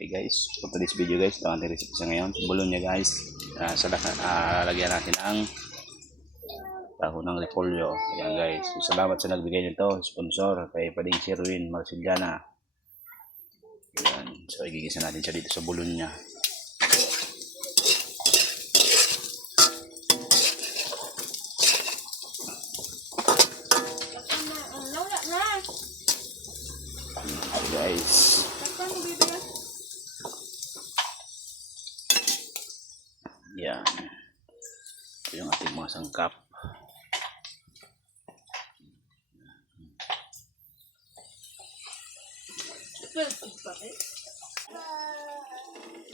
Okay guys, for today's video guys, ito ang ating recipe sa ngayon. Bulon niya guys, lagyan natin ang dahon ng repolyo. Ayan guys, so, salamat sa nagbigay nito, sponsor kay Pading Sherwin Marciliana. Ayan, so igigisa natin siya dito sa bulon niya. So guys, yan, ito yung ating mga sangkap.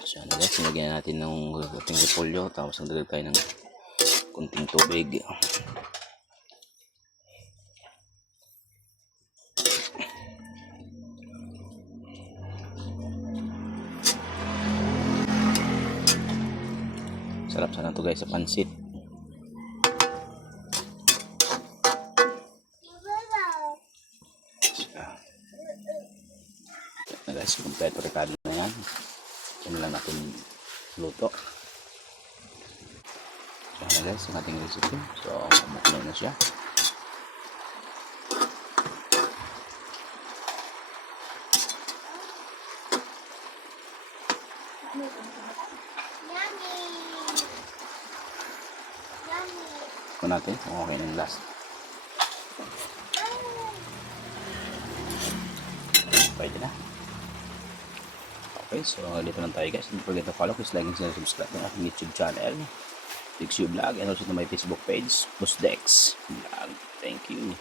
So ano guys, nilagyan natin ng ating repolyo, tapos nagdagdag tayo ng kunting tubig. Sarap sana to guys sa pansit. So, guys, kompleto rekado na yan. Yan lang natin luto. So na guys, yung ating recipe. So mamukulo na siya. Kung natin kung okay ng last. Pwede na. Okay, so dito lang tayo guys. Don't forget to follow, please like and subscribe ng aking YouTube channel, Dexio Vlog, and also to my Facebook page, Boss Dex Vlog. Thank you.